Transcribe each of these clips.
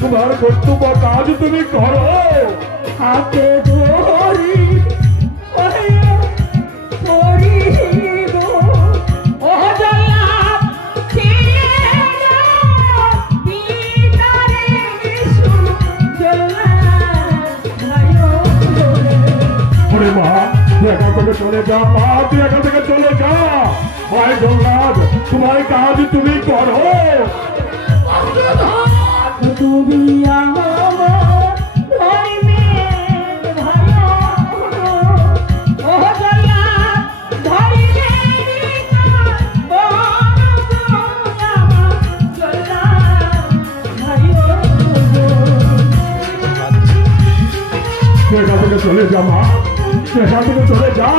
तुम्हार कर्तव्य काज तुम करो हाथे धरी চলে যা মা, তুই এখান থেকে চলে যা। ভাই জগন্নাথ, তোমার কাজ তুমি করো। তুমি আমার ধর্মের ভাই, ও জগন্নাথ ধর্মের এখান থেকে চলে যা মা, এখান থেকে চলে যা।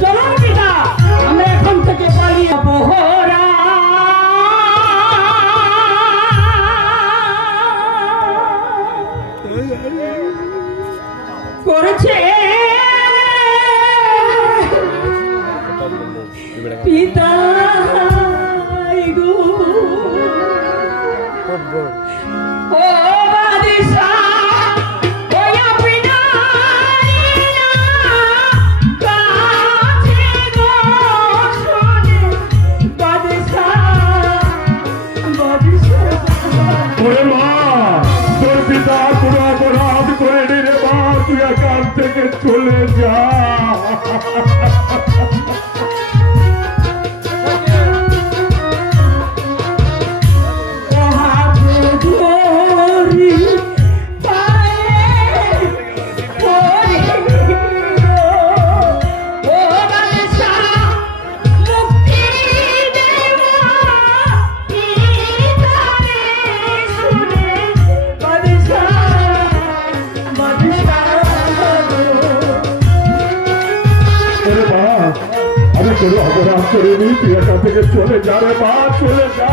চলো পিতা, আমরা এখন থেকে পালিয়ে বহরা করেছে পিতা গো। ও বাদিশা ওয়া পিনারিনা কাছে গো শুনে বাদিশা বাদিশা। ওরে মা, তোর পিতা কোনো অপরাধ করেনি রে মা, তুই এখান থেকে চলে যা। আমি কোনো অপরাধ করিনি, তুই এখান থেকে চলে যা রে মা, চলে যা।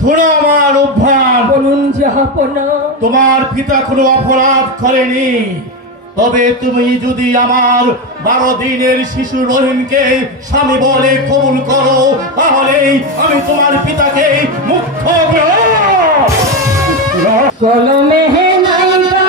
শোনো আমার অভ্যাস, বলুন জাহাপনা। তোমার পিতা কোনো অপরাধ করেনি, তবে তুমি যদি আমার 12 দিনের শিশু রহিমকে স্বামী বলে কবুল করো, তাহলে আমি তোমার পিতাকে মুক্ত কলমে নাইবা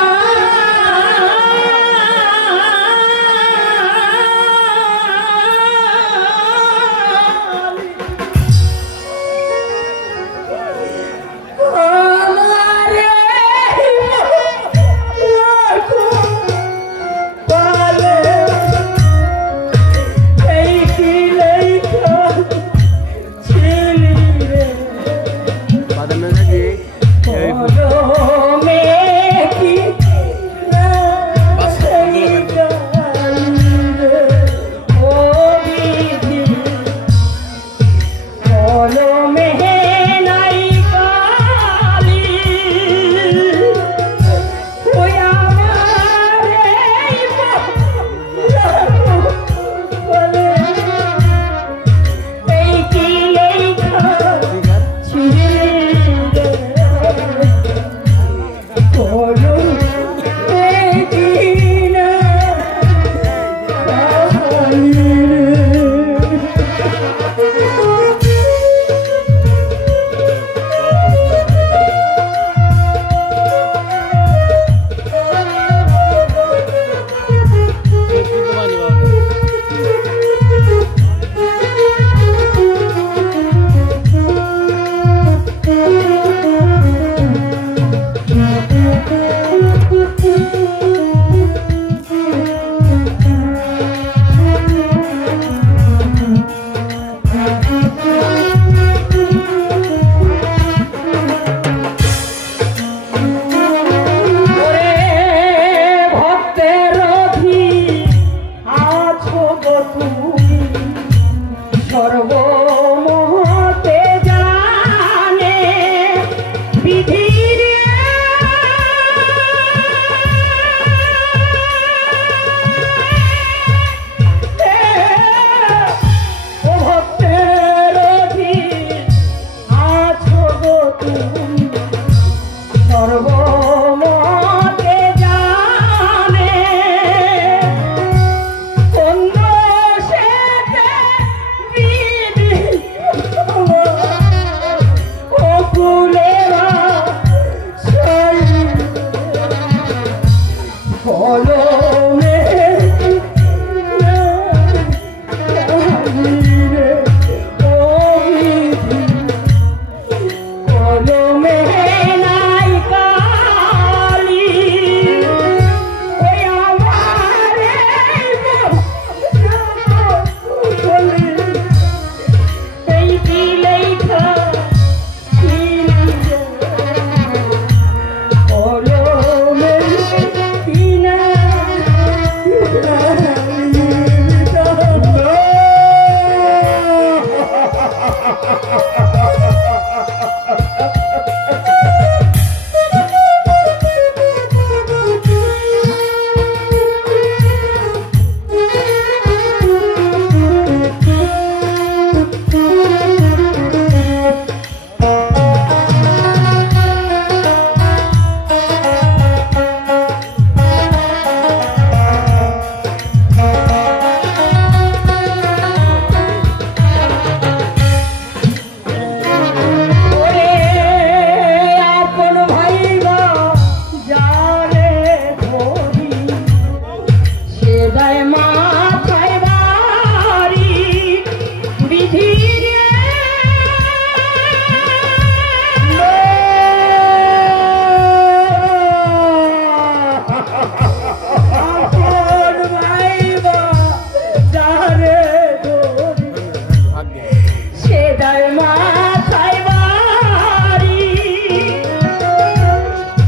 যার মাথায় বাড়ি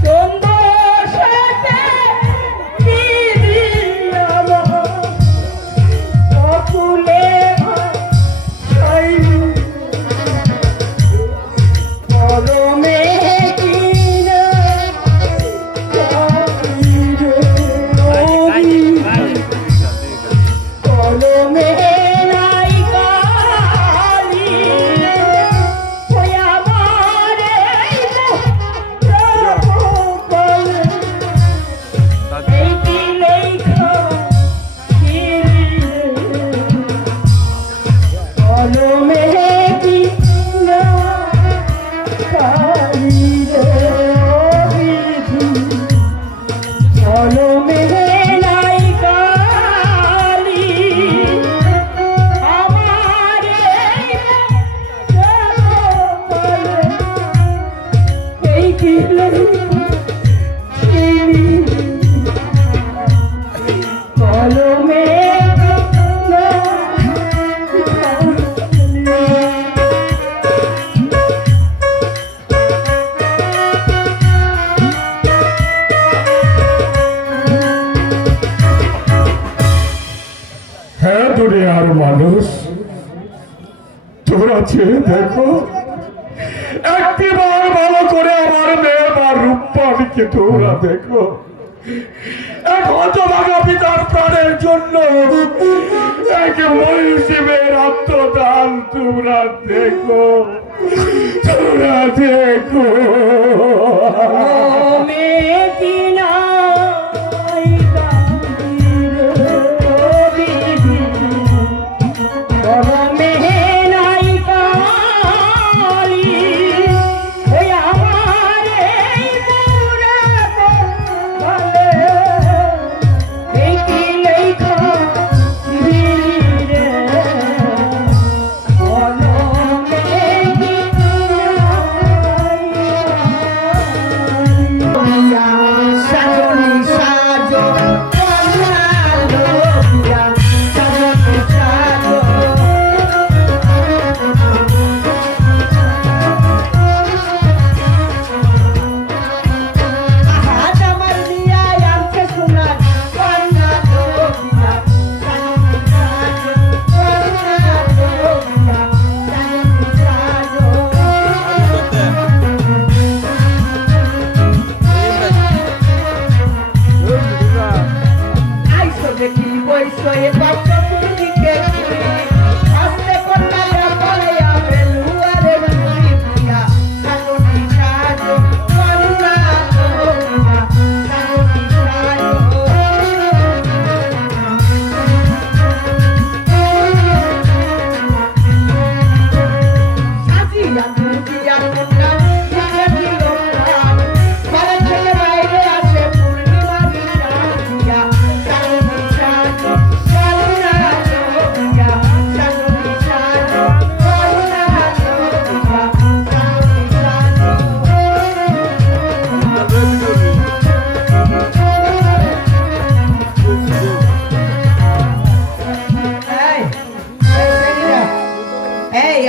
সুন্দর সাথে অকুলে কলমে দুনিয়ার মানুষ তোমরা চেয়ে দেখো একটিবার ভালো করে আমার মেয়ে বা রূপবাণীকে তোমরা দেখো এক হতভাগা পিতার প্রাণের জন্য এক মহিষী মেয়ের আত্মদান তোমরা দেখো তোমরা দেখো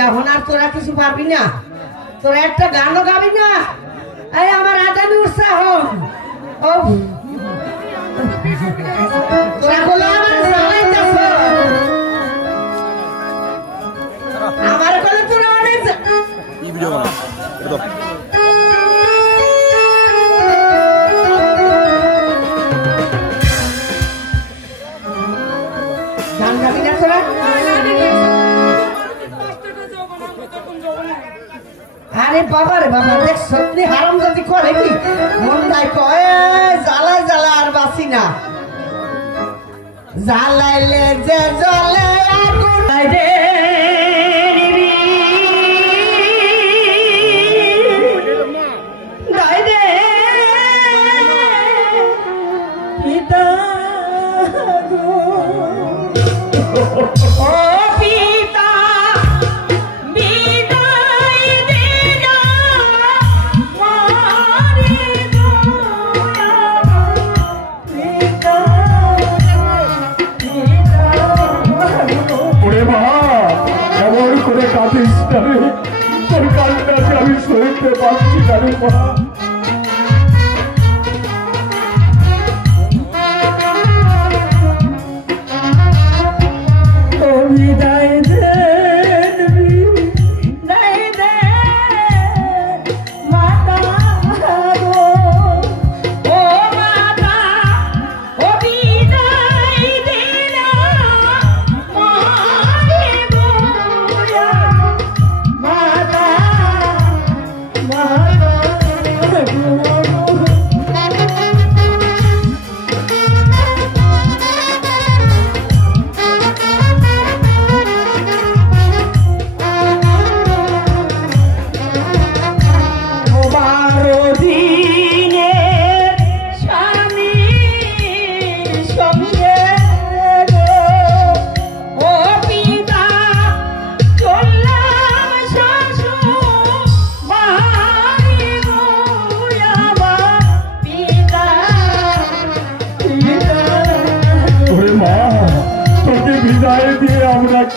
এখন আর তোরা কিছু পারবি না, তোরা একটা গানও গাবি না। এই আমার আজানি উৎসাহ তোরা বলো আমার জ্বালাইতেছ, আমার বলে তোরা অনেক গান গাবি না তোরা। আরে বাবা রে বাবা, দেখ সত্যি হারাম যদি করে কি মন নাই কয় জ্বালা জ্বালা আর বাসি না, জ্বালাইলে যে জ্বলে আগুন রে মা কাঁদিস না রে, তোর কান্নাকে আমি সইতে পারছি না রে মা। বিদায় দে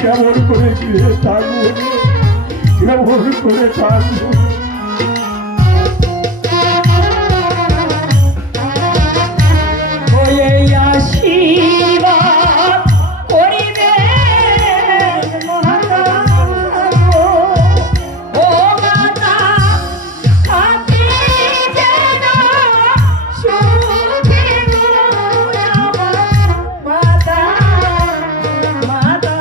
কেমন করে গিয়ে থাকবো, কেমন করে থাকবো। আশীর্বাদ করিবে ও মাতা, সাথে যেন সুখে মাতা মাতা।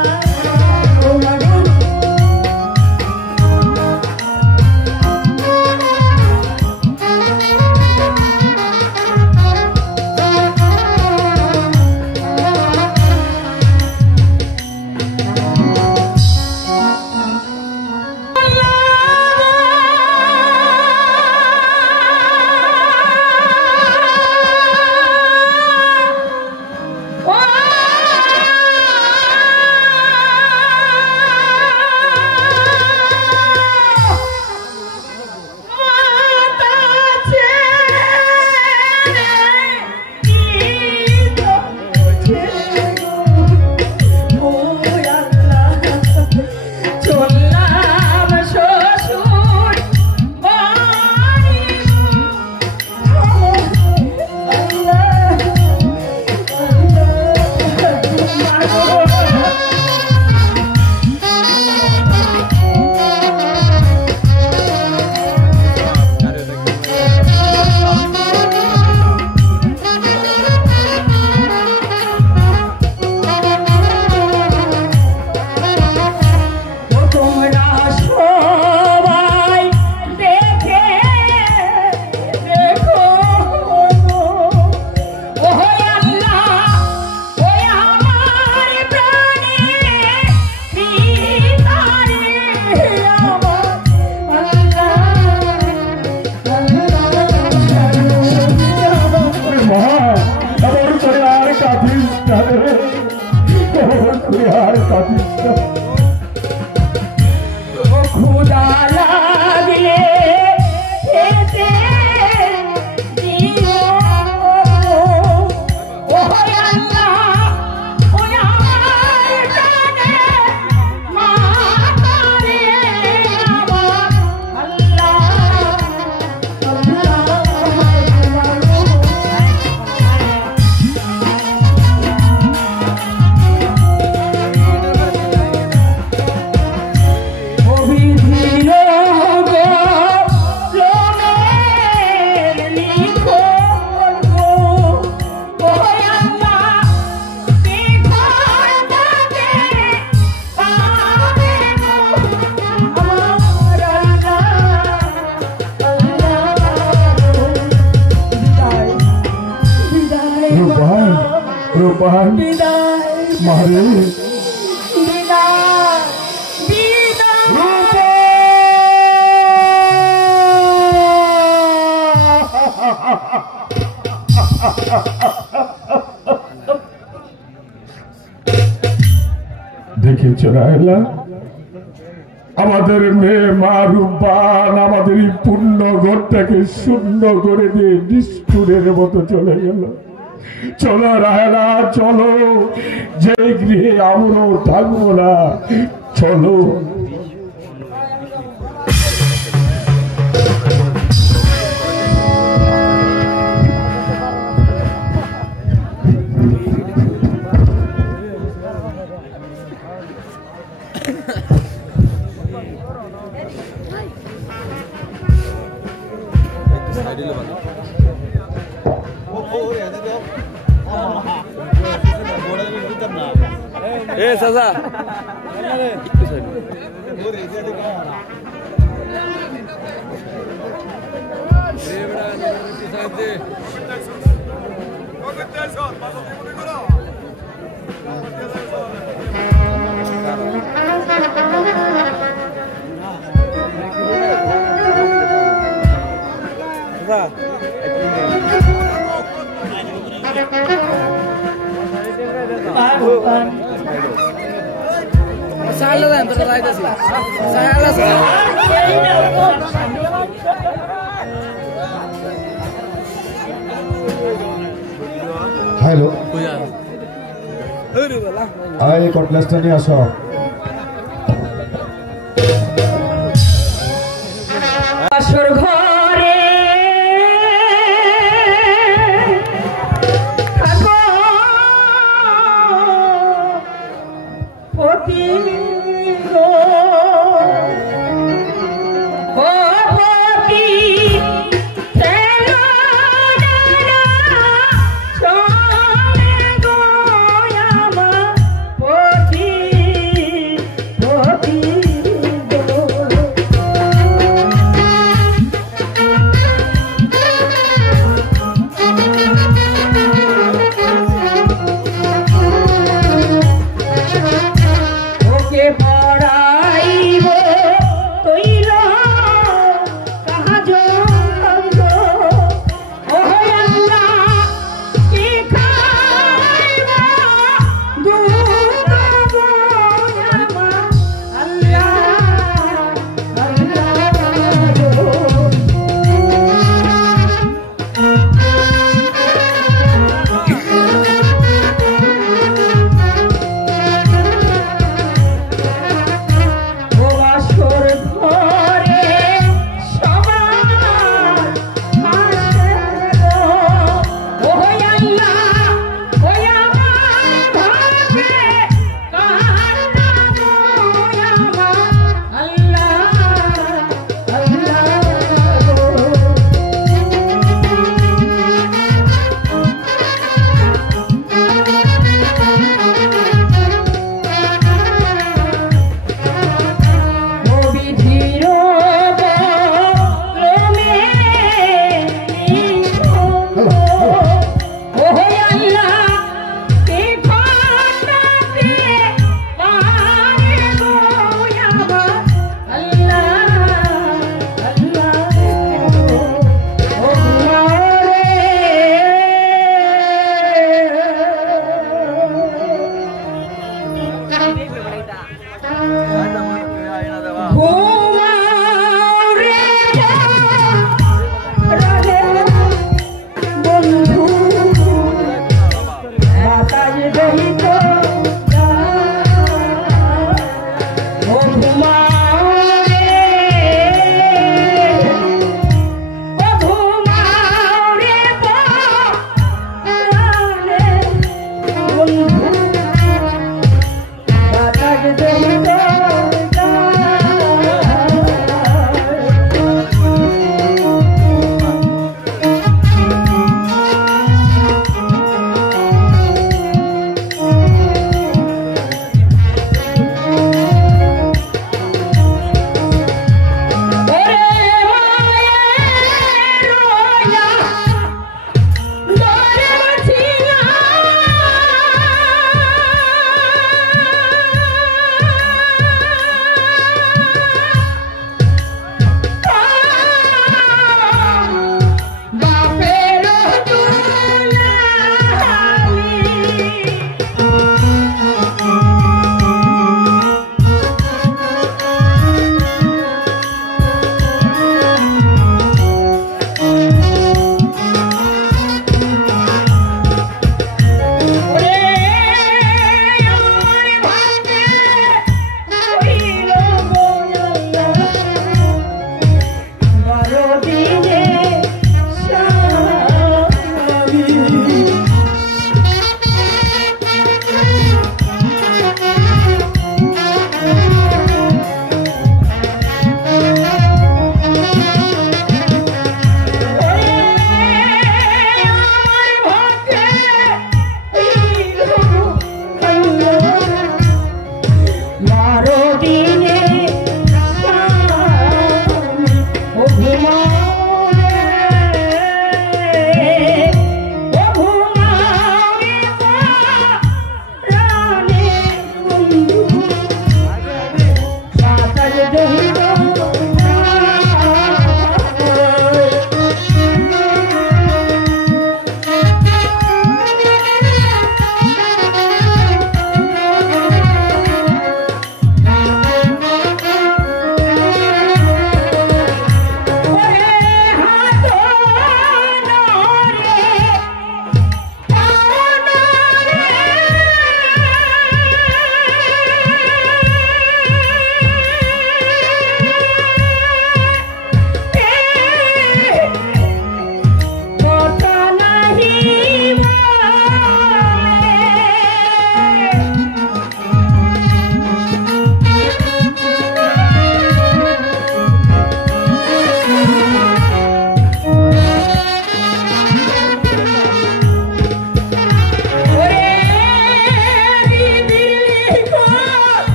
রূপান মারে দেখেছ রায়লা, আমাদের মেয়ে মা রূপান আমাদের এই পূর্ণ ঘরটাকে শূন্য করে দিয়ে নিষ্ঠুরের মতো চলে গেল। চলো রায়লা চলো, যে গৃহে আমরাও থাকবো না, চলো চাচা হ্যালো এই কটলেসটা নিয়ে আসো আসর ঘরে থাকো পতি গো ও পতি কেন চলে গো আমার পতি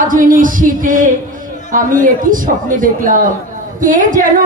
আজ নিশীতে আমি একই স্বপ্নে দেখলাম, কে যেন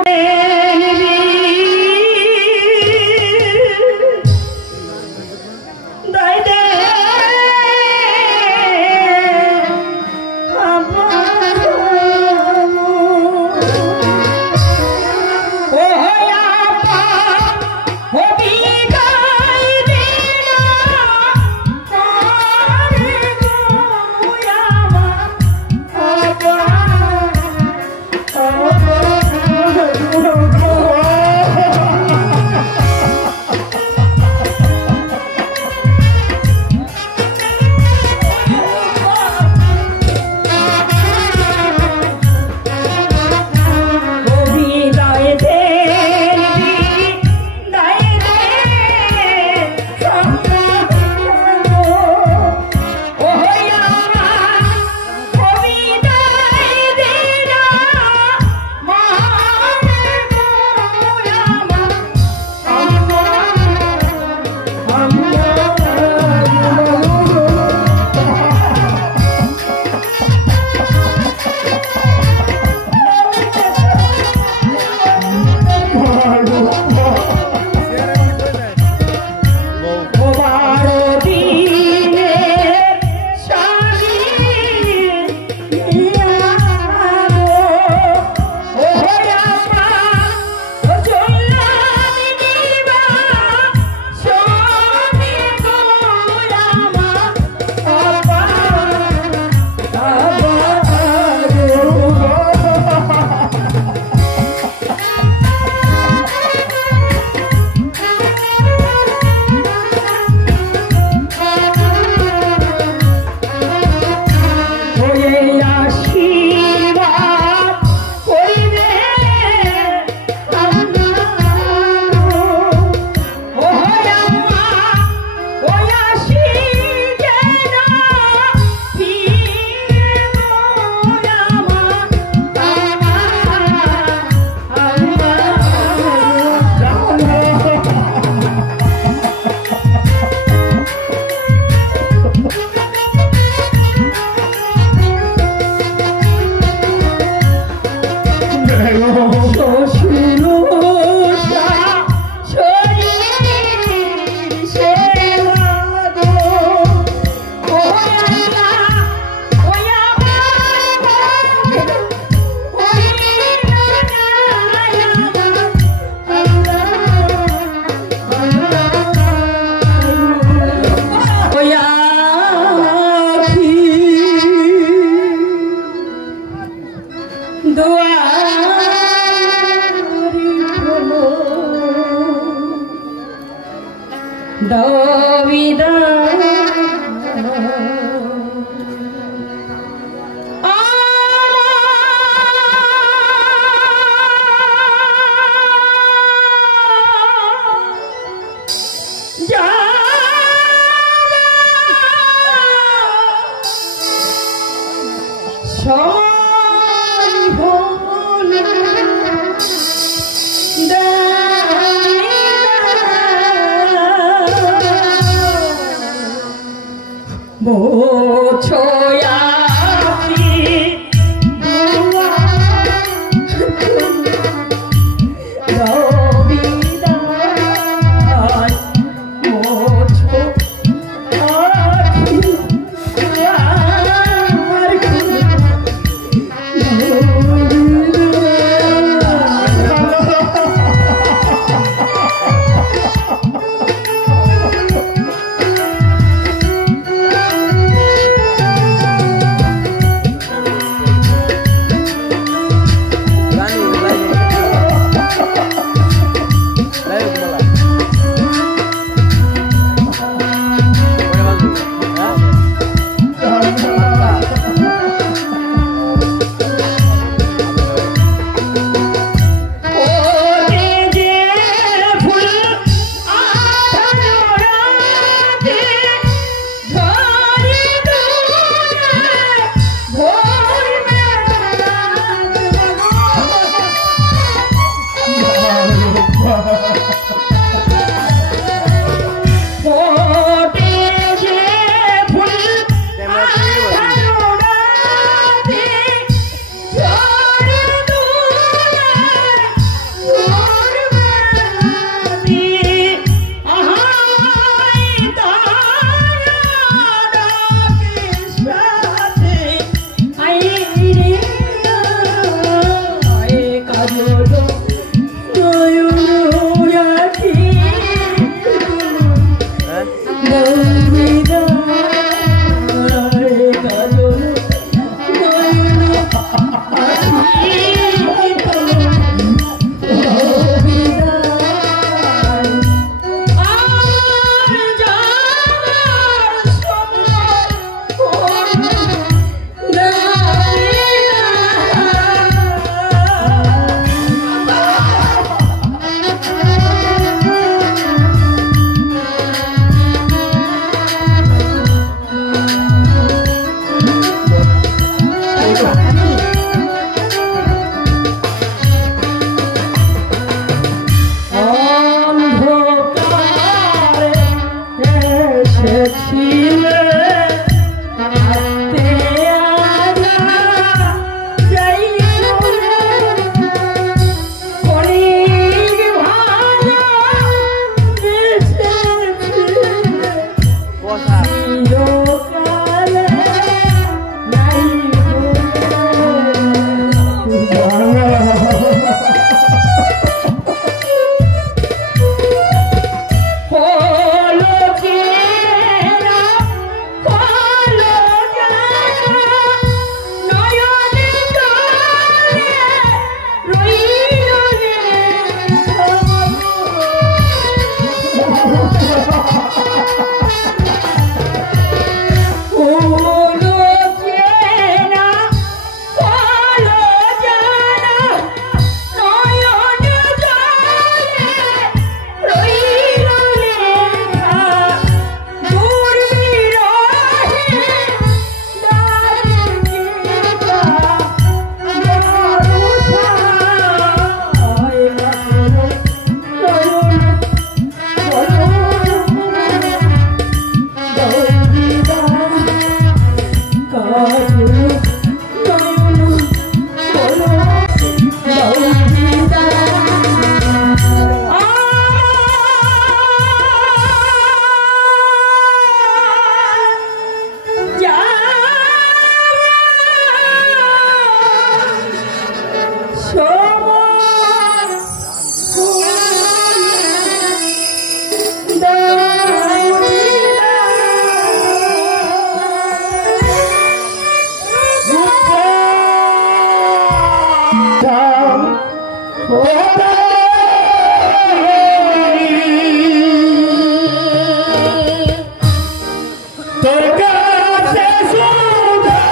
তোর কাছে সুধা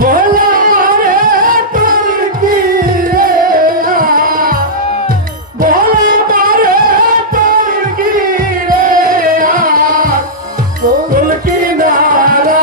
বলা রে তোর কি রে বলা মারে তোর কি রে তোর কি নারা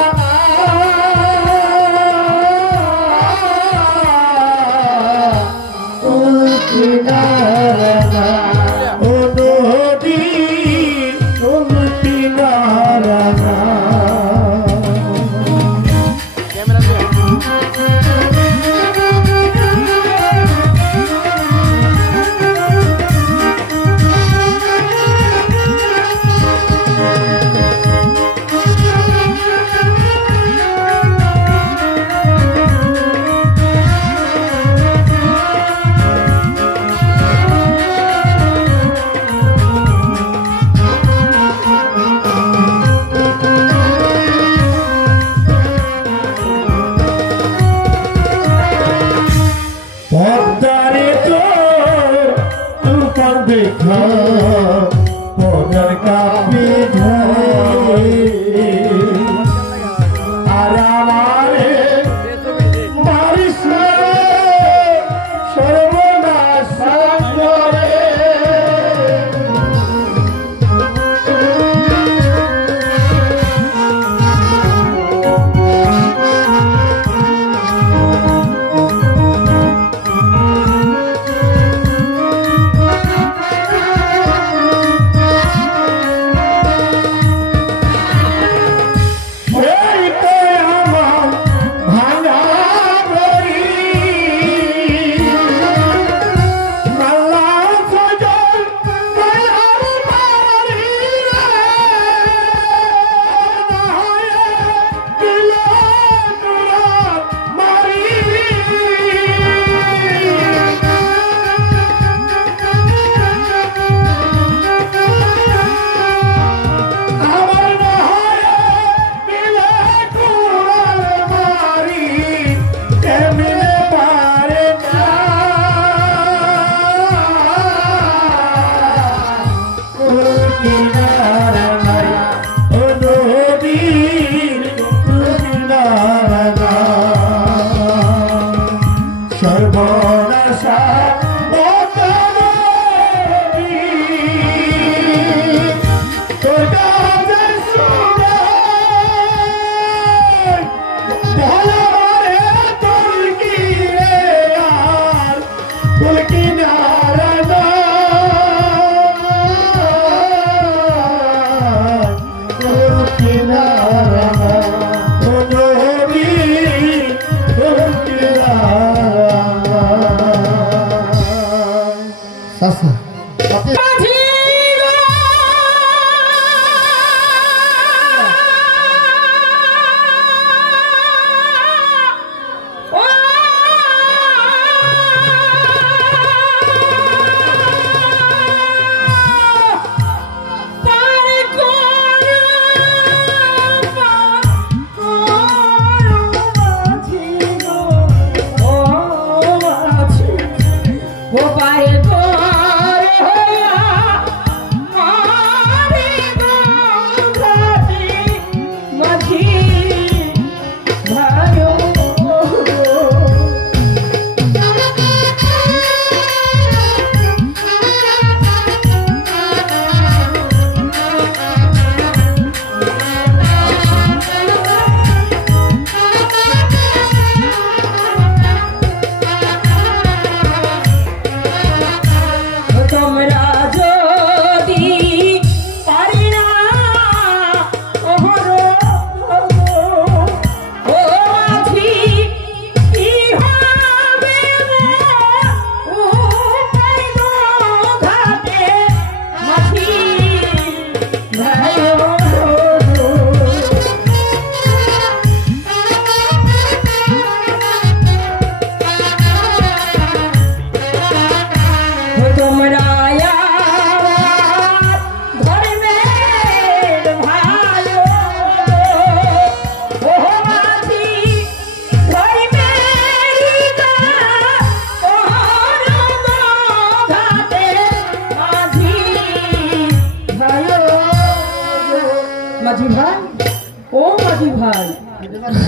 মাঝি ভাই,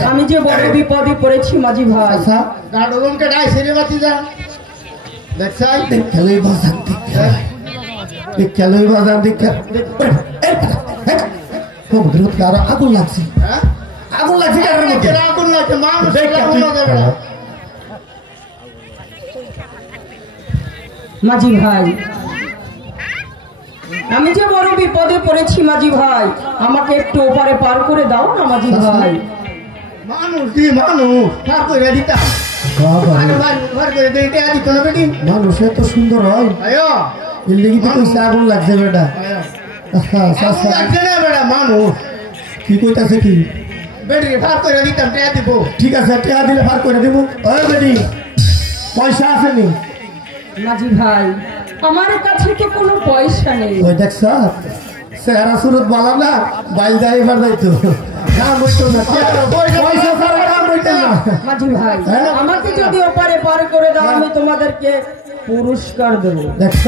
আমি যে বড় বিপদে পড়েছি মাঝি ভাই। আচ্ছা গাড়োলকে ডাই সেরে বাতি যা দেখছাই খেলোই বাজান খেলোই বাজান আর আগুন লাগছে, হ্যাঁ আগুন লাগছে কারের মধ্যে। আগুন লাগে মানুষ লাগুন না দেবে মাঝি ভাই, আমি যে বড় বিপদে পড়েছি মাঝি ভাই, আমাকে একটু ওপারে পার করে দাও না মাঝি ভাই। মানুষ দি মানুষ পার করে দিতা আরে ভাই পার করে দে এটা দিত না বেটি। মানুষ এত সুন্দর হয়, আয়ো এর লেগে তো কইছে আগুন লাগছে বেটা। আয়ো আচ্ছা, লাগছে না বেটা মানুষ কি কইতাছে কি? বেটি পার করে দিতাম টা দিব। ঠিক আছে, টাকা দিলে পার করে দেবো। ওই বেটি পয়সা আছে নি? মাঝি ভাই, আমার কাছে তো কোনো পয়সা নেই। ওই দেখছ চেহারা সুরত বালাম না, বাইল দেয় এবার যাইতো কাম হইতো না, পয়সা ছাড়া কাম হইতো না। মাঝি ভাই, হ্যাঁ? আমাকে যদি ওপারে পার করে দাও, আমি তোমাদেরকে পুরস্কার দেবো। দেখছ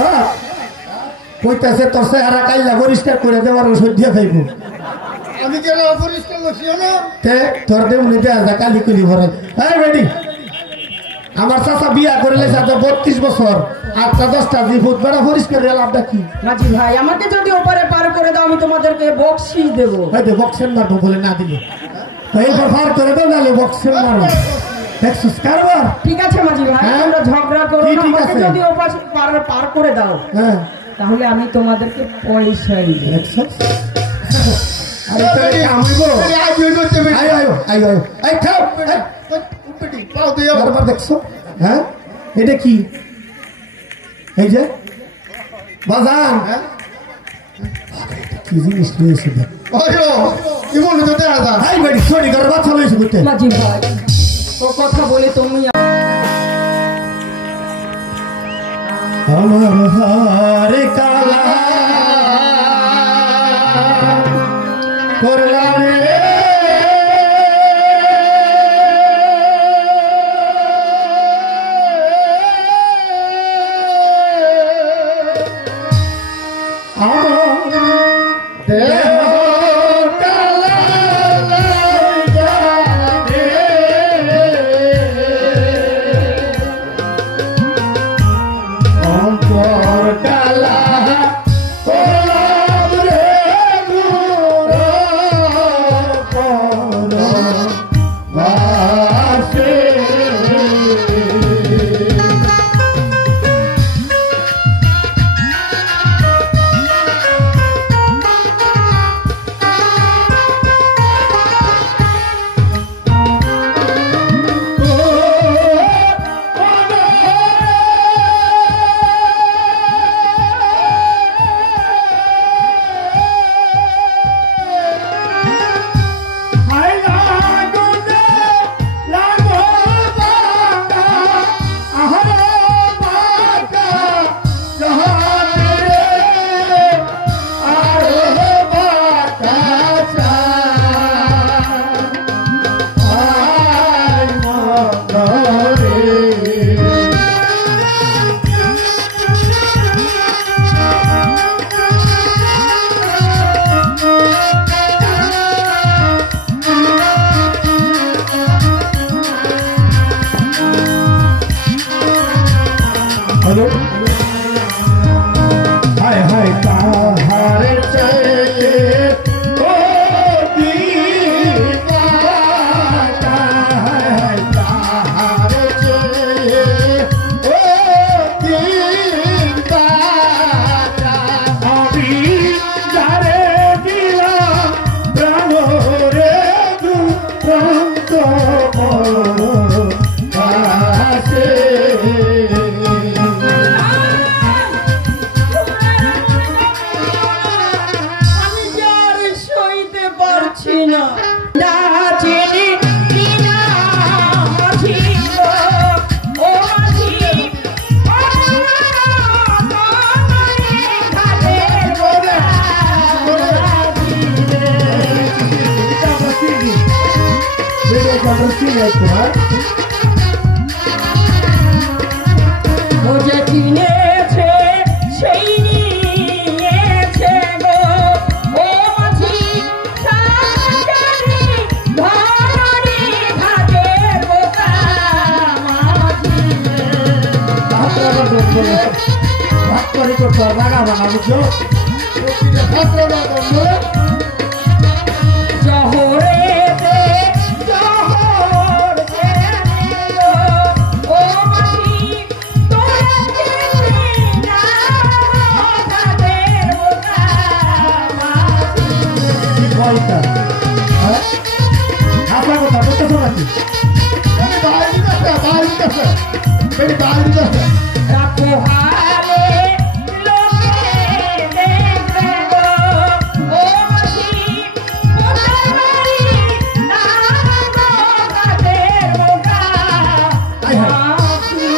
কইতাছে তোর চেহারা কাইলা পরিষ্কার করে দেওয়ার ওষুধ দিয়ে খাইব। আমি যে অপরিষ্কার করছি না তে তোর দেব নিতে আসা কালি কুলি ভরে। হ্যাঁ বেটি, আমার চাচা বিয়া করলে সাথে 32 বছর, 8টা 10টা জীবত বেড়া পরিষ্কার লাভটা কি? মাঝি ভাই, আমাকে যদি ওপারে পার করে দাও, আমি তোমাদেরকে বকশিস দেবো। হয়তো বক্সের মারবো বলে না দিলে এইবার পার করে দেবো, নাহলে বক্সের মারবো। দেখছিস কারবার? ঠিক আছে মাঝি ভাই, হ্যাঁ? তোমরা ঝগড়া করো কি না, ঠিক আমাকে আছে? যদি ওপারে পার করে দাও, হ্যাঁ তাহলে আমি তোমাদেরকে পয়সাই দেব। দেখছিস? আরে তো এই কামইবো। আইও করতে বেটি আয় আয় আয় আয় আয় খাও। বেটি পাও দিও কারবার দেখছো? হ্যাঁ এটা কি? এই যে বাজান কি জিনিস নিয়েছে দেখ। আয়ো ইমন তো দেখা যা আই বেটি সরি করে বাচ্চা লইছে করতে। মাঝি ভাই, ও কথা বলে তুমি আমার হারে কালা করলাম রে আমার দেহ কালা লাইগা রে অন্তর কালা করলাম রে দূর পরবাসে। হ্যালো হায় হায় কাহার চেয়ে ও দীপাটা, হায় হায় কাহার চেয়ে ও দীপাটা, আমি যারে দিলাম প্রাণ রে দুরন্ত আসে। আমি যার সইতে পারছি না। নাচিনি কিনা মাঝি গো, ও মাঝি, ও তোমারে ঘাটে গোরা মাঝি রে। ও যে কিনেছে সেই নিয়েছে গো, ও মাঝি সাজারি মাস্টারি করতে আর রাগা বানা বুঝছো ছাত্র না বন্ধু জহরেতে জহর দেও ও মাসি তোরা চিনলি না তাদের ওটা মাসি বলতা হ্যাঁ আপনার কথা বলতেছো নাকি রাখো হারে লোকে দেখবে গো ও মাসি মোটার বাড়ি নাগো তাদের ওটা মাসি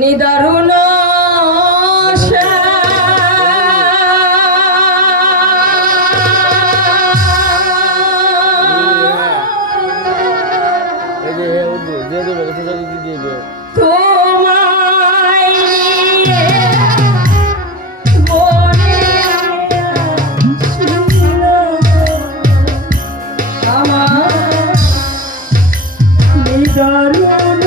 নিদারুণ তোমায় বলে ছিল আমার নিদারুণ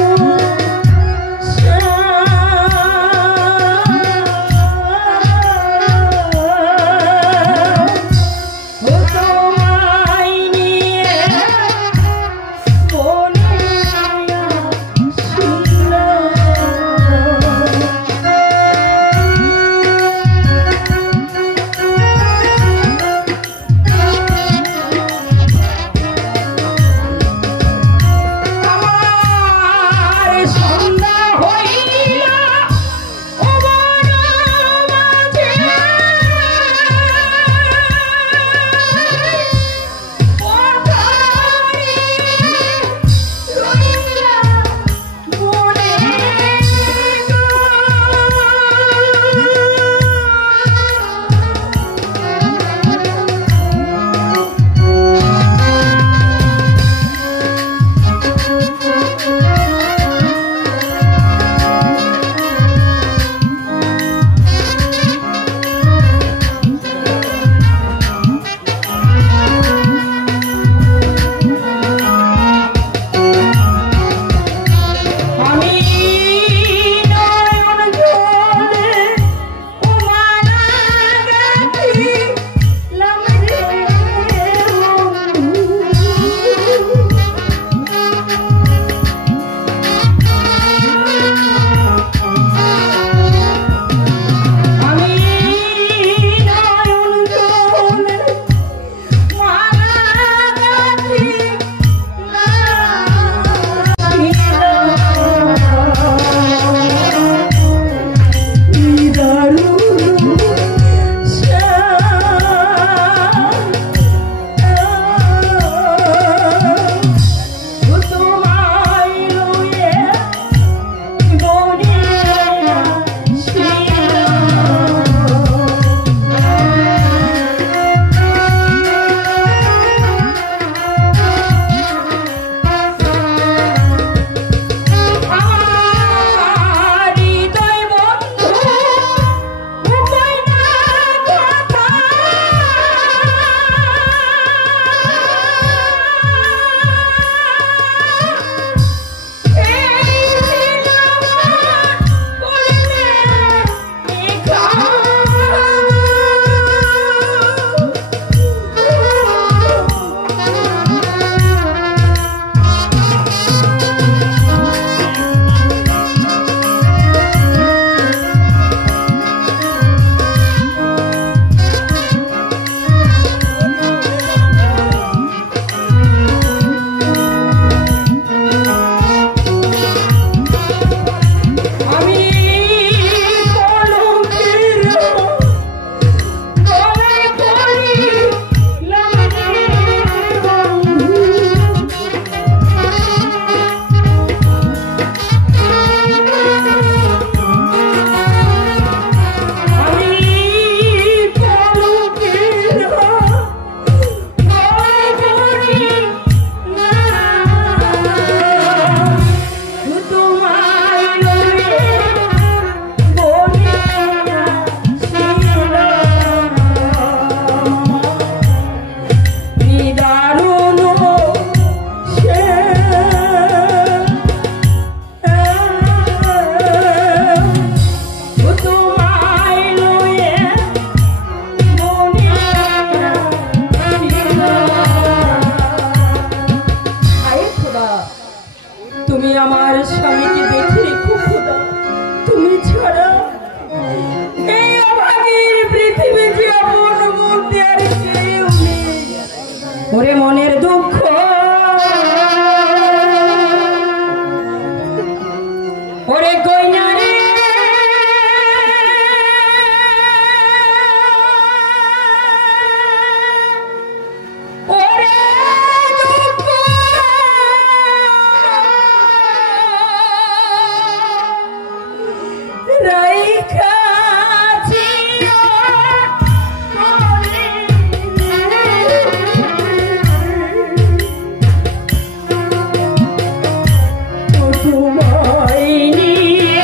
ওরে কইনা রে ওরে দুঃখ রাইখাছি তোমায় নিয়ে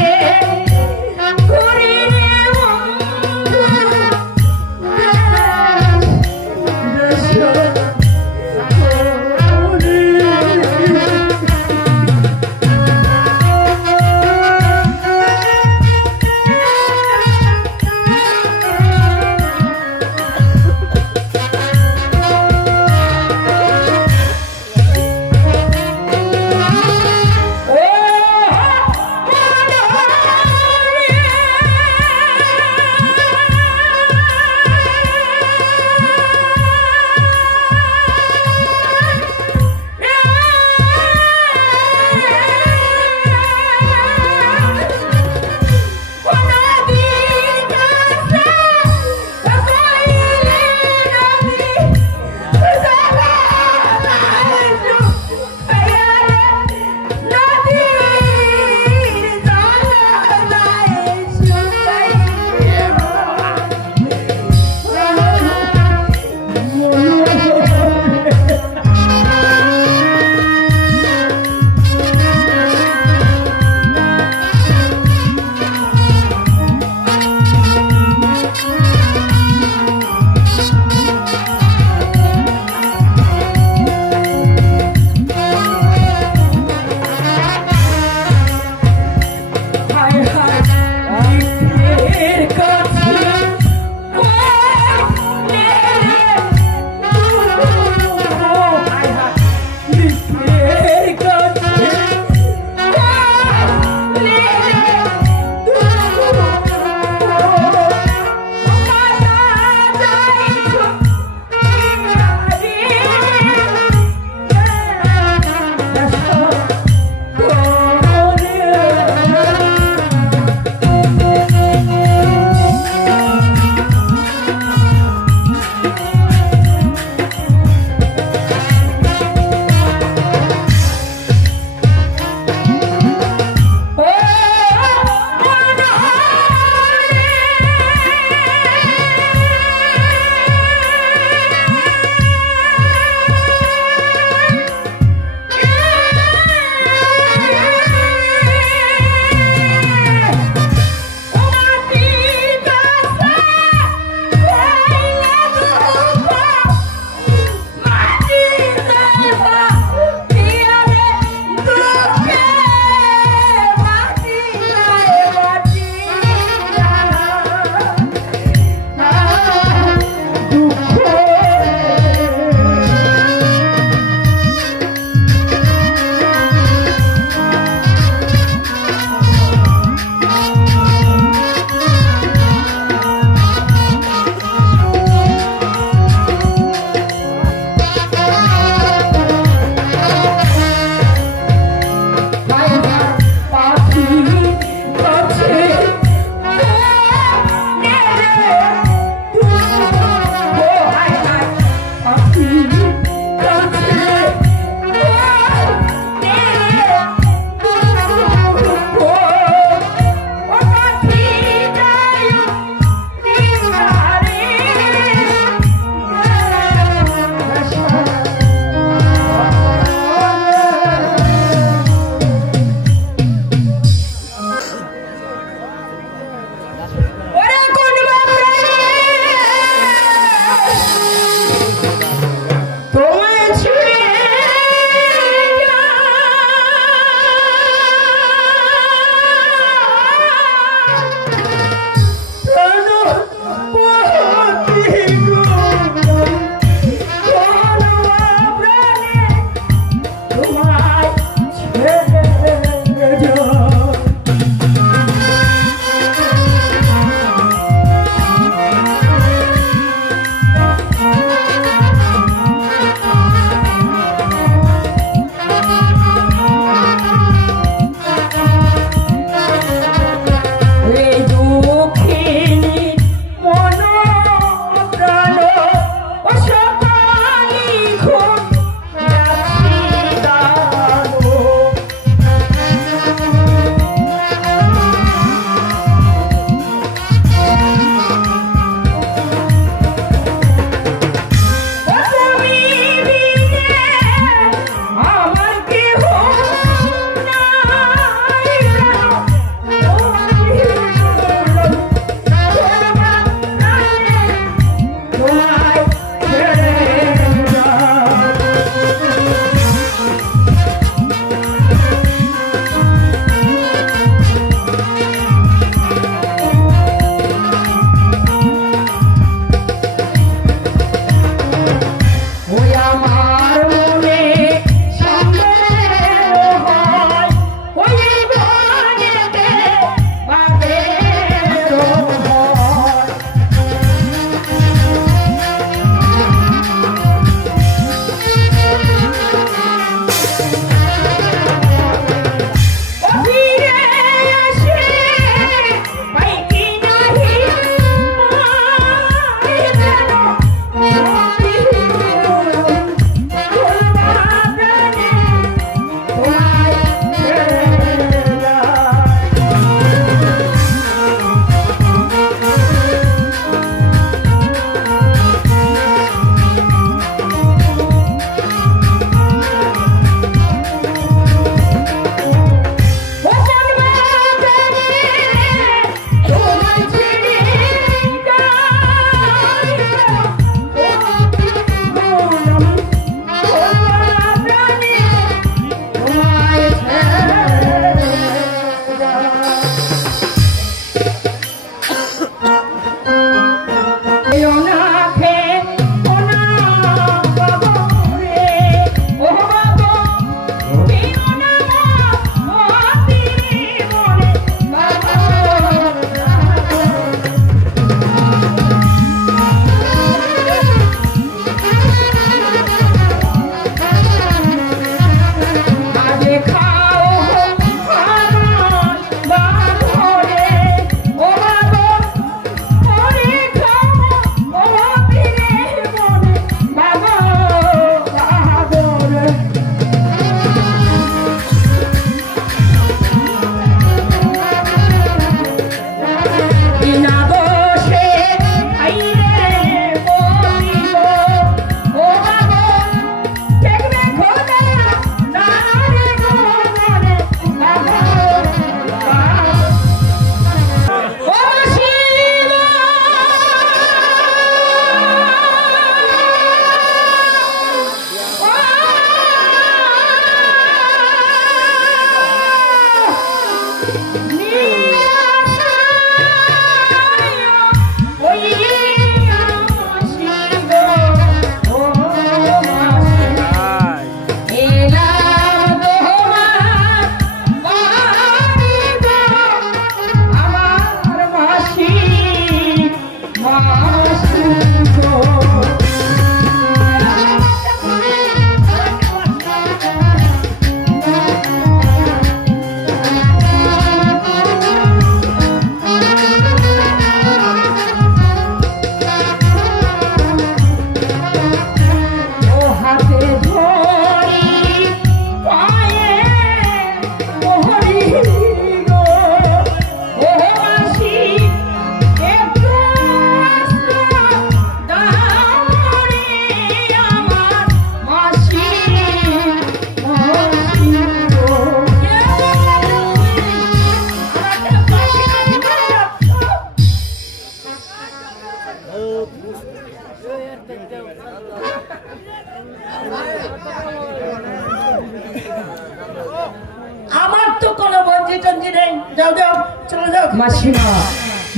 চলে যাও। মাসিমা,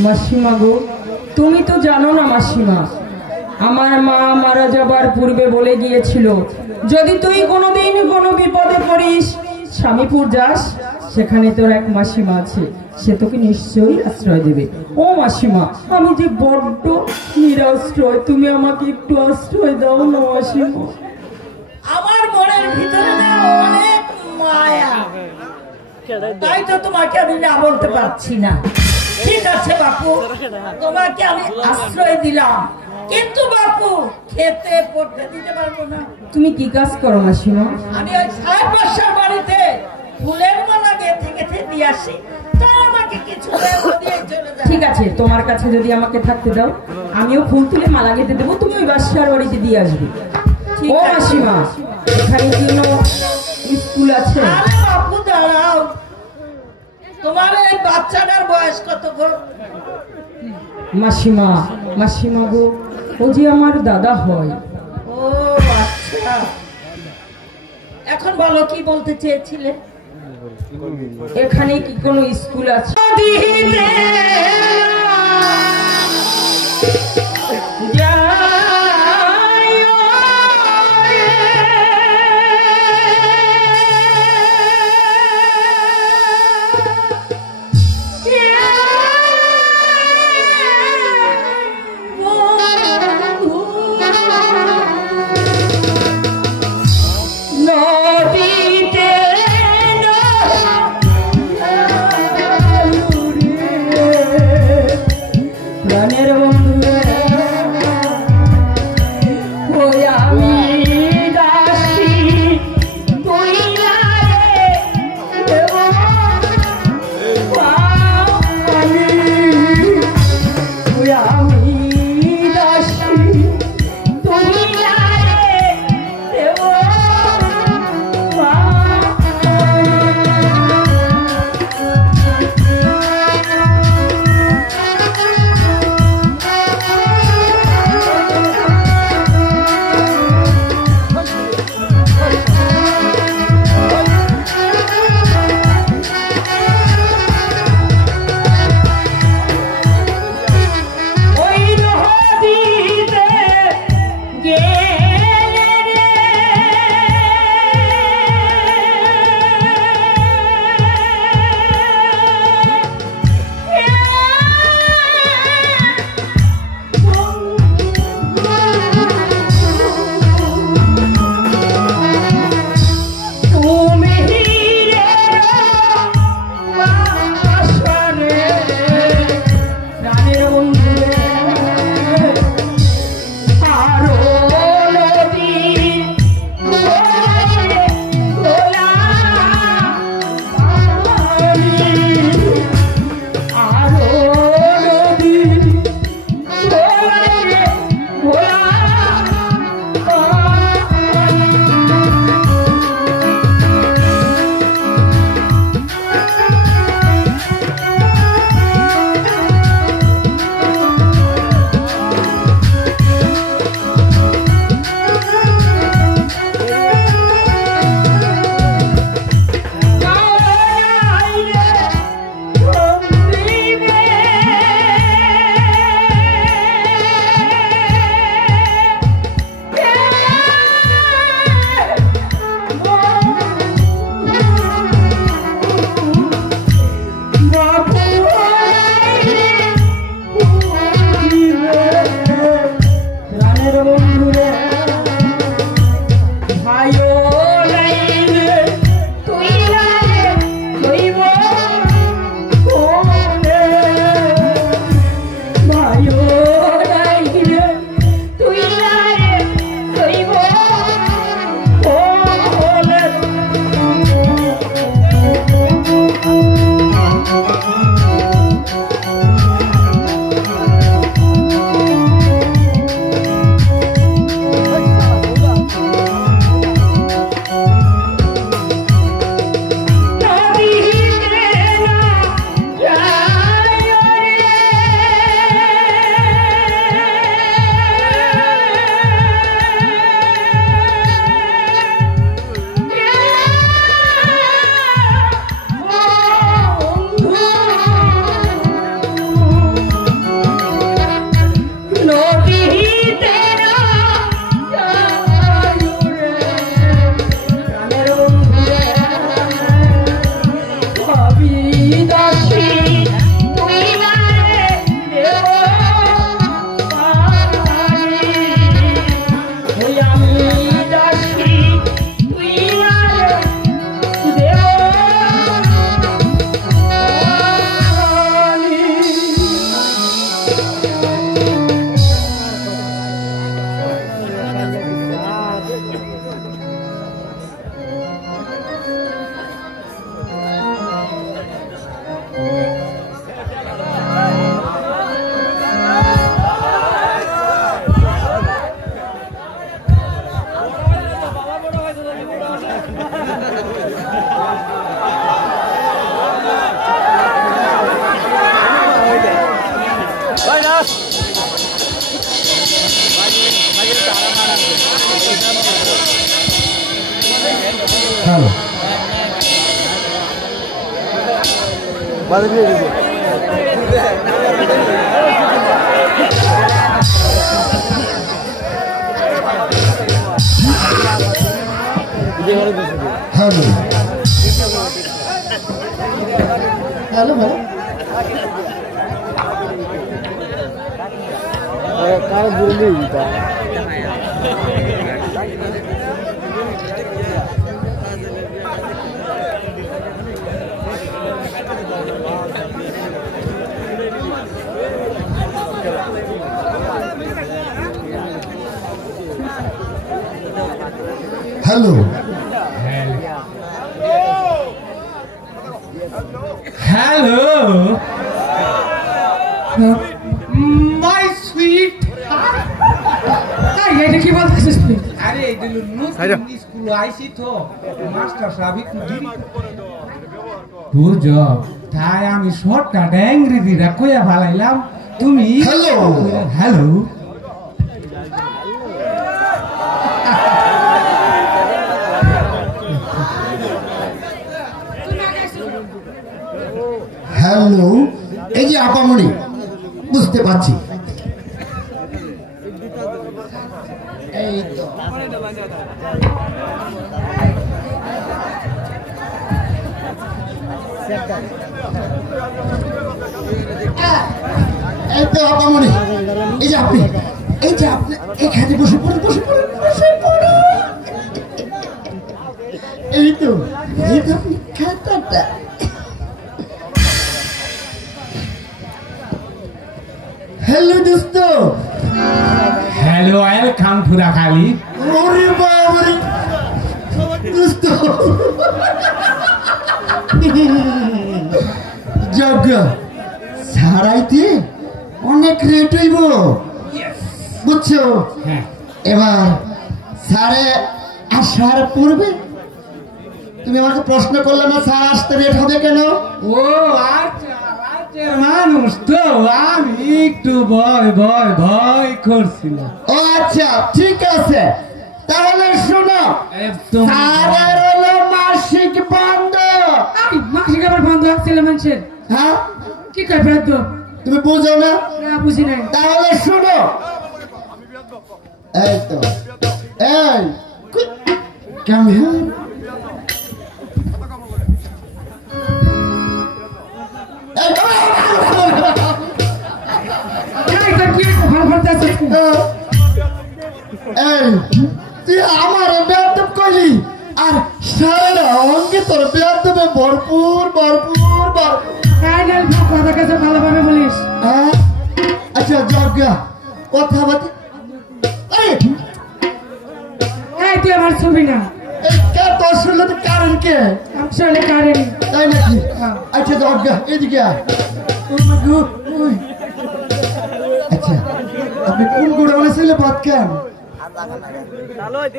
মাসিমা গো, তুমি তো জানো না মাসিমা, আমার মা মারা যাবার পূর্বে বলে গিয়েছিল, যদি তুই কোনোদিন কোনো বিপদে পড়িস স্বামীপুর যাস, সেখানে তোর এক মাসিমা আছে, সে তোকে নিশ্চয়ই আশ্রয় দেবে। ও মাসিমা, আমি যে বড্ড নিরাশ্রয়, তুমি আমাকে একটু আশ্রয় দাও না মাসিমা। আমার মনের ভিতরে না অনেক মায়া, তাই তো তোমাকে আমি না বলতে পারছি না। ঠিক আছে বাপু, তোমাকে আমি আশ্রয় দিলাম, কিন্তু বাপু খেতে পড়তে দিতে পারবো না। তুমি কি কাজ করো মাসিমা? আমি ওই সাহেব বাসার বাড়িতে ফুলের মালা গেঁথে গেঁথে দিয়ে আসি, তাই আমাকে কিছু দিয়ে চলে যায়। ঠিক আছে, তোমার কাছে যদি আমাকে থাকতে দাও, আমিও ফুল তুলে মালা গেঁথে দেবো, তুমি ওই বাসার বাড়িতে দিয়ে আসবে। ও মাসিমা, এখানে কোনো স্কুল আছে? আরে বাপু দাঁড়াও, তোমার এই বাচ্চাটার বয়স কত গো? মাসিমা, মাসিমা গো, ও যে আমার দাদা হয়। ও আচ্ছা, এখন বলো কি বলতে চেয়েছিলে? এখানে কি কোনো স্কুল আছে? প্রাণের বন্ধু হ্যালো হ্যালো হ্যালো কার বললি এটা হ্যালো হ্যালো মাই সুইট এটা কি বলতেছিস তুই? আরে এই দিল নতুন স্কুল আইছি তো মাস্টার সাহেব একটু দেরি বুঝ তাই আমি শর্টকাট ইংরেজিটা কইয়া ভালাইলাম তুমি Hello. হ্যালো হ্যালো এই যে আপামনি বুঝতে পারছি এই তো এই তো আপামনি এই যে আপনি এখানে বসে পড়ুন এই তো আপনি খাতাটা হ্যালো দোস্ত হ্যালো ওয়েলকাম টু দা খালি ওরে বাবারে দোস্ত যজ্ঞ সারাইতে অনেক রেট হইব বুঝছো হ্যাঁ এবার সারে আসার পূর্বে তুমি আমাকে প্রশ্ন করলে না স্যার আসতে রেট হবে কেন ও আচ্ছা রাতের মানুষ তো আমি একটু ভয় করছিলাম ও আচ্ছা ঠিক আছে তাহলে শোনো একদম স্যারের হলো মাসিক বন্ধ মাসিক আবার বন্ধ আসছিল মানুষের হ্যাঁ কি কয় ফেরত তুমি বুঝো না না বুঝি নাই তাহলে শোনো এই তো এই কাম হিয়ার তুই আমার বেয়াদব কইলি আর সারা অঙ্কে তোর বেয়াদবে ভরপুর ফাইনাল কথা কাছে ভালোভাবে বলিস আচ্ছা যজ্ঞা কথা বলতে এই তুই আমার ছবি না এই কে তোর শুনলে তো কারণ কে আসলে কারেন্ট তাই নাকি আচ্ছা যজ্ঞা এদিকে আয়। ওই। আচ্ছা আপনি কোন গোড়া ছেলে ভাত খান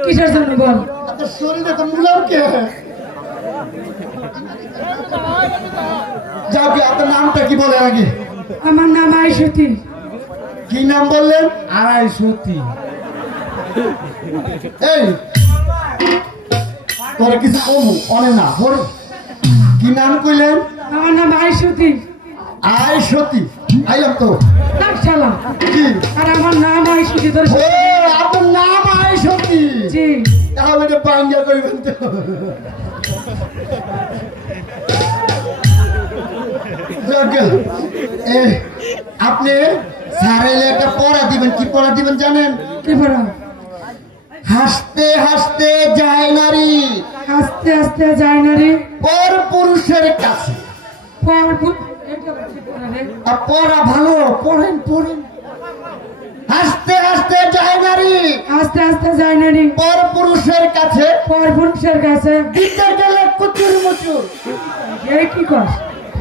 কিসের জন্য বল আপনার শরীরে তো মুলার কে যাবে আপনার নামটা কি বলে আগে আমার নাম আইসুতি কি নাম বললেন 250 এই তোর কিছু কমু অনে না হরে কি নাম কইলেন আমার নাম আইসুতি আয় সতী আইলাম তো শালা কি আর আমার নাম আইসুতি তোর ও আপনার নাম আয় সতী জি তাহলে এটা বাঙ্গা কইবেন তো আপনি স্যারেলে একটা পড়া দিবেন কি পড়া দিবেন জানেন কি বড় হাসতে হাসতে যায় নারী আস্তে আস্তে যায় না রে পর পুরুষের কাছে আর পড়া ভালো পড়েন হাসতে হাসতে যায় নারী আস্তে আস্তে যায় না রে পর পুরুষের কাছে পর পুরুষের কাছে দিতে গেলে কুচুর মুচুর এই কি কর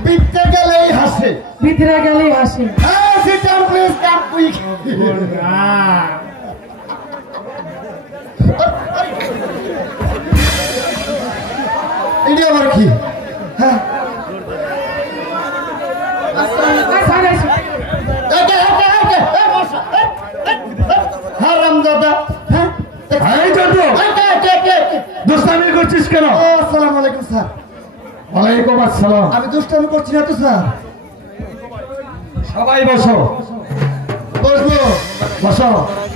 বিতে গেলেই হাসে ভিতরে গেলেই হাসি হ্যাঁ সেটা প্লিজ কাপ কুইক এটা আবার কি হ্যাঁ হারাম দাদা হ্যাঁ এই যজ্ঞ, দোস্তামি করছিস কেন? আসসালামু আলাইকুম স্যার ওয়ালাইকুম আসসালাম। আমি দুষ্টামি করছি না তো স্যার? সবাই বসো। বসবো? বসো।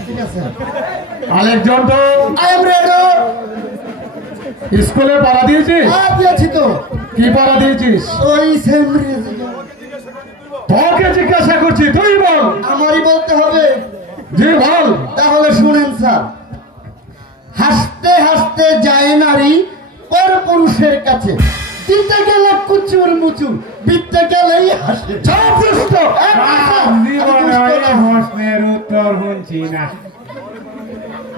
ঠিক আছে। আরেকজন তো আই এম রেডি। স্কুলে পড়া দিয়েছিস? দিয়েছি তো। কি পড়া দিয়েছিস? ওই সেম। তোকে জিজ্ঞাসা করছি, তুই বল। আমারই বলতে হবে? জি বল। তাহলে শুনেন স্যার, হাসতে হাসতে যায় নারী পর পুরুষের কাছে, দিতে গেলে কুচুর মুচুর, বিতে গেলেই হাসে। প্রশ্নের উত্তর শুনছি না।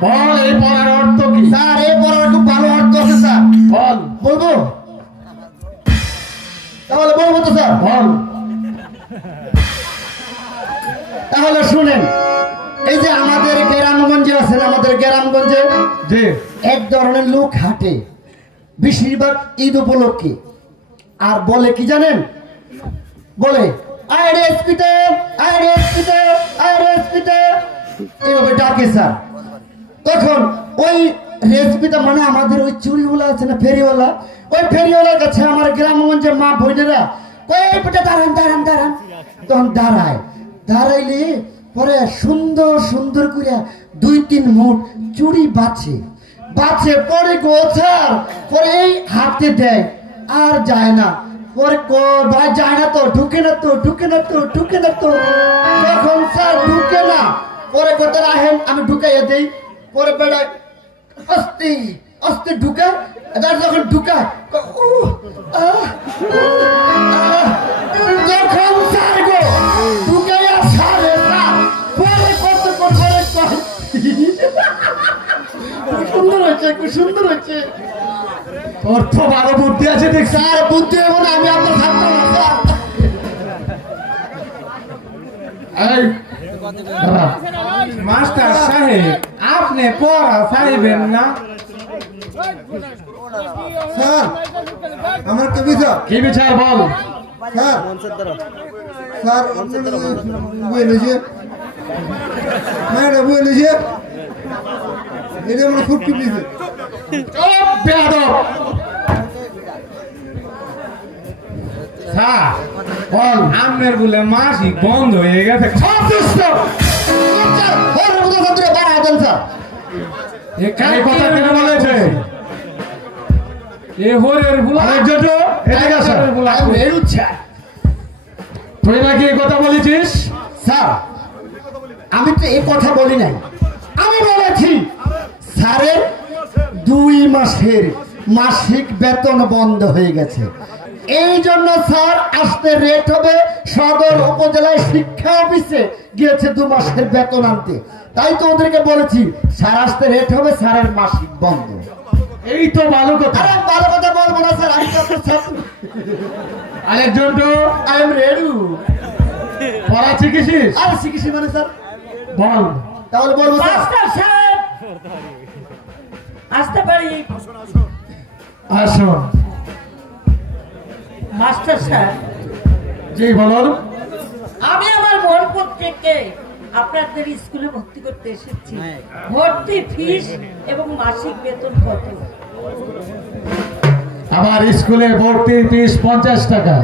বল এই পড়ার অর্থ কি? স্যার এই পড়ার খুব ভালো অর্থ আছে স্যার। বল। বলবো? তাহলে বলবো তো স্যার? বল। তাহলে শুনেন, এই যে আমাদের গ্রামগঞ্জে আছেন, আমাদের গ্রামগঞ্জে জি এক ধরনের লোক হাঁটে বেশিরভাগ ঈদ উপলক্ষে, আর বলে কি জানেন? বলে এইভাবে ডাকে স্যার। তখন ওই রেসপিটা মানে আমাদের ওই চুরিওয়ালা আছে না, ফেরিওয়ালা, ওই ফেরিওয়ালার কাছে আমার গ্রামগঞ্জের মা বোনেরা দাঁড়ান দাঁড়ান দাঁড়ান, তখন দাঁড়াইলে পরে সুন্দর সুন্দর করে 2-3 মুঠ চুরি বাছে পরে গোছার পরে এই হাতে দেয়, আর যায় না। পরে ভাই যায় না তো, ঢুকে না তো তখন স্যার ঢুকে না। পরে কোথায় আহেন, আমি ঢুকাইয়া দেই। পরে বেড়ায় আস্তে আস্তে ঢুকায়, যখন ঢুকায় যখন স্যার গো ঢুকাইয়া সারে না, পরে কত করে সুন্দর হয়েছে। তোর তো ভালো বুদ্ধি আছে দেখ। স্যার বুদ্ধি হবো না, আমি আপনার ছাত্র না স্যার। এই দাঁড়া। মাস্টার সাহেব, আপনি পড়া চাইবেন না? স্যার আমার কি বিচার? কি বিচার বল। স্যার বলেছে ম্যাডাম বলেছে এটা মানে খুব টিপলিছে। বেয়াদব। স্যার বল। আপনার বলে মাসিক বন্ধ হয়ে গেছে। এই কথা কেন বলেছে? এ হরের বুলা আরেকজন তো এদিকে আসো। তুই নাকি এই কথা বলেছিস? স্যার আমি তো এই কথা বলি নাই, আমি বলেছি স্যারের 2 মাসের মাসিক বেতন বন্ধ হয়ে গেছে, এই জন্য স্যার আসতে রেট হবে সদর উপজেলায় শিক্ষা অফিসে গিয়েছে 2 মাসের বেতন আনতে। তাই তো ওদেরকে বলেছি স্যার আসতে রেট হবে, স্যারের মাসিক বন্ধ। এই তো ভালো কথা। আরে ভালো কথা বলবো না স্যার, আমি তো আপনার ছাত্র। আরেকজন তো আই এম রেডি। পড়া শিখেছিস? আর শিখেছি মানে স্যার? বল। তাহলে বলবো স্যার? মাস্টার সাহেব আসতে পারি? আসুন। মাস্টার সাহেব, জি বলুন। আমি আমার বোন পুত্রকে আপনাদের স্কুলে ভর্তি করতে এসেছি। ভর্তি ফিস এবং মাসিক বেতন কত? আমার স্কুলে ভর্তি ফিস 50 টাকা,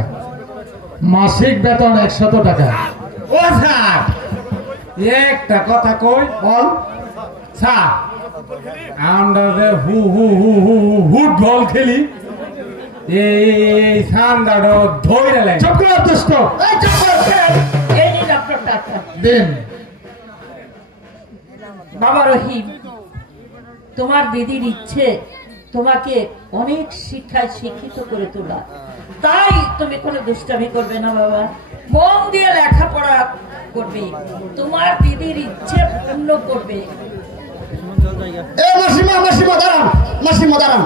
মাসিক বেতন 100 টাকা। ও স্যার একটা কথা কই। বল। স্যার আমরা যে ফুটবল খেলি, এই সান্দাটা ধরে লাগে। চুপ কর দুষ্ট। এই চুপ কর। এই নিন আপনার টাকা। দিন। বাবা রহিম, তোমার দিদির ইচ্ছে তোমাকে অনেক শিক্ষায় শিক্ষিত করে তোলা, তাই তুমি কোনো দুষ্টামি করবে না বাবা, মন দিয়ে লেখাপড়া করবে, তোমার দিদির ইচ্ছে পূর্ণ করবে। এ মাসিমা দাঁড়ান।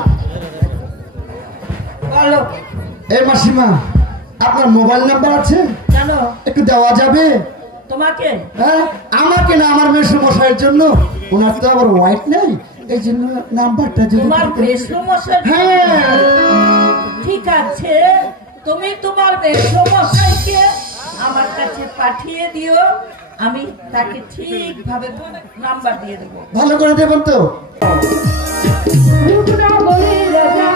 বলো। এ মাসিমা, আপনার মোবাইল নাম্বার আছে? জানো একটু দেওয়া যাবে? তোমাকে? হ্যাঁ, আমাকে না, আমার মেসমশাইয়ের জন্য। ওনার তো আবার হোয়াইট নেই, এই জন্য নাম্বারটা যদি তোমার মেসমশাই? হ্যাঁ ঠিক আছে, তুমি তোমার মেসমশাইকে আমার কাছে পাঠিয়ে দিও, আমি তাকে ঠিকভাবে নাম্বার দিয়ে দেবো। ভালো করে দেবেন তো? বলে রাজা